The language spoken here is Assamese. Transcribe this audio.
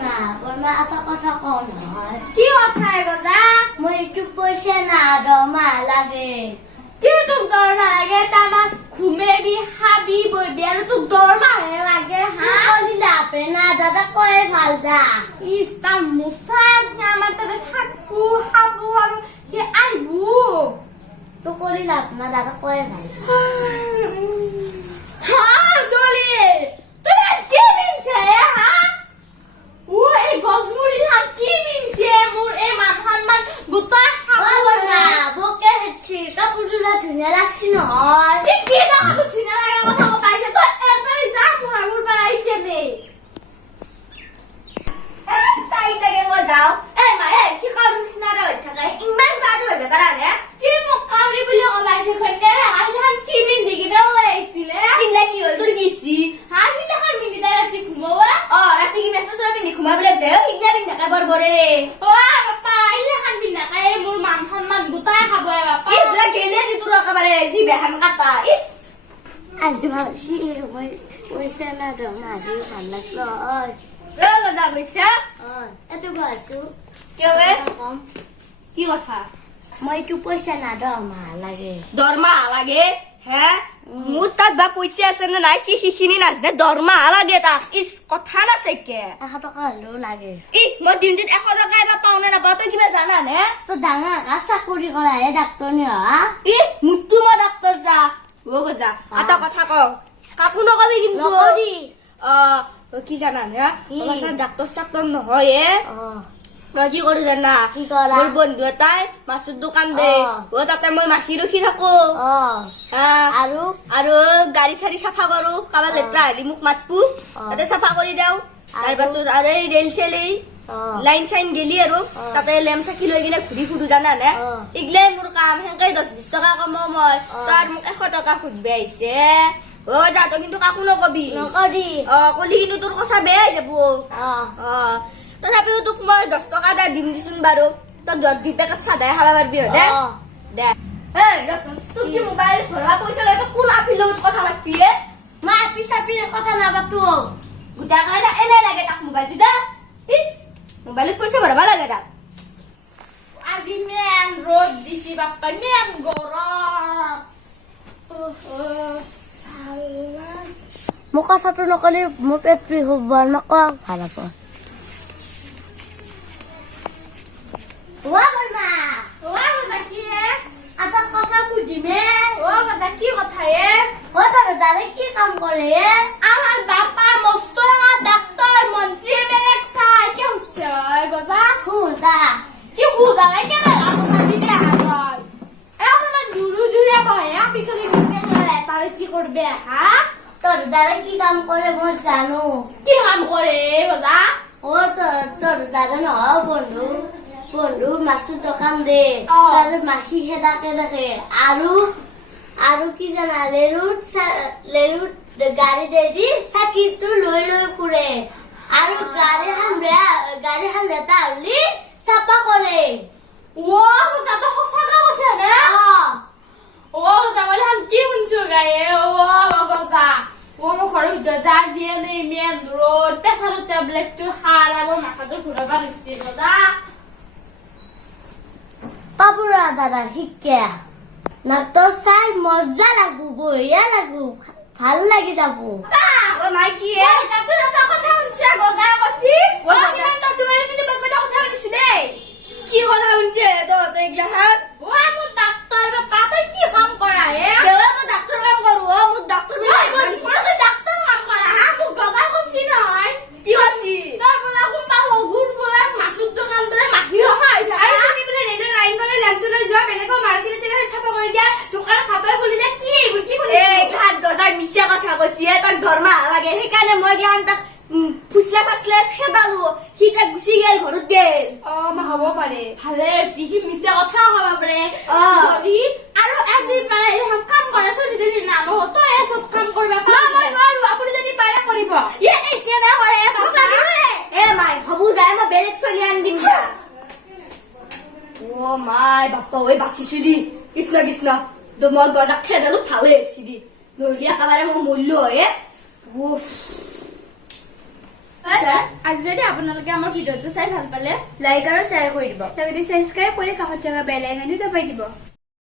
বৰমা এটা কথা কওঁ নহয়। কি কথা গজা? মই এইটো পইচা না দৰমহা লাগে। কি তোক দৰমহা লাগে? তামাক ঘুমেবি খাবি বইবি আৰু তোক দৰমহাহে লাগে হা? কলি লাভে না দাদা কয় ভাল যা। ইছ তাৰ মুচা আমাৰ তাতে থাকবো খাবো আৰু সি আহিবো। তোক কলি লাভ না দাদা কয় ভাল যা। হা দলি তোরা কি মিনছে হা? ও এই গজমুড়ি হাত কি মিনছে? মোর এই মাথান মান গোটা খাবো না। বকে হেছি কাপোৰযোৰা ধুনীয়া লাগছি নহয়। কি না তো চিনা লাগা কথা কইছে তো একবারে যা মোর আগর বার আইছে নে। চাৰিটাকে মই যাওঁ। এই মায়ে কি কাৰোঁ নিচিনা এটা হৈ থাকে ইমান গাটো হৈ থকা নে? কি মোক কাউৰী বুলি কলাইছে খন্নে আহিলান কি পিন্ধি কিনে ওলাই আহিছিলে? কিনলে কি হ'ল তোৰ কিছি? হা কিলাখান পিন্ধি তাই ৰাতি ঘুমাৱা? ৰাতি কি মেখেলা পিন্ধি ঘুমাবলৈ যায় সিগলা পিন্ধি থাকে বৰ বৰে ৰে। বাপা আহিলাখান পিন্ধাকাই মোৰ মান সন্মান গোটাই খাব বাপা। এইবিলাক গেলে দি তোৰ একেবাৰে যি বেহান কাটা ইছ। আজি ভাবছি মই পইচা না দৰমহা দি ভাল লাগলো। গজা পইচা এইটো ভাবছো কিয় বে? কম কি কথা? মই এইটো পইচা না দৰমহা লাগে। দৰমহা লাগে হে? মোৰ তাত বা পইচা আছে নে নাই সিখিনি নাজানে দৰমহা লাগে তাক। ইছ কথা নাছে কে 100 টকা হ'লেও লাগে। মই দিনটোত 100 টকা এবাৰ পাওঁ নে নাপাওঁ তই কিবা জানা নে? তো ডাঙৰ চাকৰি কৰা হে ডাক্তৰনী হা? মোৰতো মই ডাক্তৰ যা গজা এটা কথা কওঁ কাকো নকবি কিন্তু। নকৰি। কি জানা নে ডাক্তৰ চাক্তৰ নহয় মই কি কৰো জানা? কি কৰা? মোৰ বন্ধু এটাই মাছৰ দোকান দে তাতে মই মাখি ৰখি থাকো আৰু আৰু গাড়ী চাড়ী চাফা কৰো। কাৰোবাৰ লেতেৰা হলি মোক মাতবো তাতে চাফা কৰি দেও। তাৰ পাছত আৰু এই ৰেল চেল লাইন চাইন গেলি আৰু তাতে লেম চাকি লৈ গেলে ঘূৰি ফুৰো জানা নে? ইগলাই মোৰ কাম সেনেকে 10-20 টকা কমাও মই। তাৰ মোক 100 টকা খুজবে আহিছে। যা তই কিন্তু কাকো নকবি। নকৰি। কলি কিন্তু তোৰ কথা বেয়া হৈ যাব। তথাপিও তোক মই 10 টকা এটা দিম দিচোন বাৰু। তই 2 পেকেট চাহ খাব পাৰবি দে দে। তোক যে মোবাইল ভৰা পইচা লাগে কোন আপিৰ লগত কথা পাতবি? মা পিছাপিৰ কথা নাপাতো। গোটা কাৰণে এনে লাগে তাক মোবাইলটো যা। ইছ মোবাইলত পইচা ভৰাব লাগে তাক। আজি মেন ৰ'দ দিছি বাপ্পা মেন গৰম। মোক কথাটো নকলি মোৰ পেটটো হ'ব নকওঁ ভাল হ'ব। কি কথা দাদা কি কাম কৰে? আমার বাপা মস্ত ডাক্তার মন্ত্রী বেলেগ চাই কি হচ্ছে গজা খুদা কি হুদা লাগে না আমি দিতে হাত এখন দূরে দূরে বহে পিছনে পিছনে করে তাহলে কি করবে হা? তোর দাদা কি কাম করে মই জানো। কি কাম করে গজা? তোর দাদা নহয় বন্ধু বন্ধু মাছৰ দোকান দে তাৰ মাখি খেদাকে দেখে আৰু কি জানা লেৰুত গাড়ী দি চাকিটো লৈ লৈ ফুৰে আৰু গাড়ীখন লেটা হলি চাফা কৰে। গজা তো সঁচাকে কৈছে নে? গজা বলে কি শুনছো গায়ে গজা মোৰ ঘৰৰ ভিতৰত যা যিয়ে নেই মেন ৰ'দ প্ৰেছাৰৰ টেবলেটটো খাল আৰু মাথাটো ঘূৰাব দিছে গজা। পাপুৰা দাদা শিকে নাটক চাই মজা লাগু বঢ়িয়া লাগু ভাল লাগি যাব। মাই কি তোৰ এটা কথা শুনছে গজা কছি তোমাৰ কিন্তু বেলেগ কথা শুনিছি দেই। কি কথা শুনছে তহঁতে এইগিলাখান? মোৰ ডাক্তৰ বাপা তই কি কাম কৰা হে? মই ডাক্তৰ কাম কৰো। মোৰ ডাক্তৰ তই ডাক্তৰ কাম কৰা হা? মোক গজা কছি নহয় কি আছে? তই বোলে কোনবা লগুৰ বোলে মাছৰ দোকান বোলে মাখি ৰখা হৈ থাকে আৰু তুমি বোলে ৰেলৰ লাইন বোলে লেমটো লৈ যোৱা বেলেগৰ মাৰুতিলে তেনে চাফা কৰি দিয়া দোকানত চাফা খুলিলে কি এইবোৰ কি খুলিছে? এই ঘাট গজাৰ মিছা কথা কৈছি তাক দৰমহা লাগে সেইকাৰণে মই গিলাখান তাক ফুচলে ফাচলে ফেদালো। সি যে গুচি গেল ঘৰত গেল। হ'ব পাৰে ভালে হৈছে সি মিছা কথা ক'ব পাৰে যদি আৰু আজিৰ পৰা এইখন কাম কৰে চলি যদি নানো তই চব কাম কৰিবা মই নোৱাৰো আপুনি যদি পাৰে কৰিব কেনে কৰে মাই ভাবো যায় মই বেলেগ চলি আনি দিম যা। মাই বাপ্পা ঐ বাচিছো দি কৃষ্ণ কৃষ্ণ মই গজাক খেদালো ভালে হৈছে দি নহলে একেবাৰে মই মূল্য হয়। আজি যদি আপোনালোকে আমাৰ ভিডিঅ'টো চাই ভাল পালে লাইক আৰু শ্বেয়াৰ কৰি দিব। লগতে সাবস্ক্ৰাইব কৰি কাষত থকা বেল আইকনটো দবাই দিব।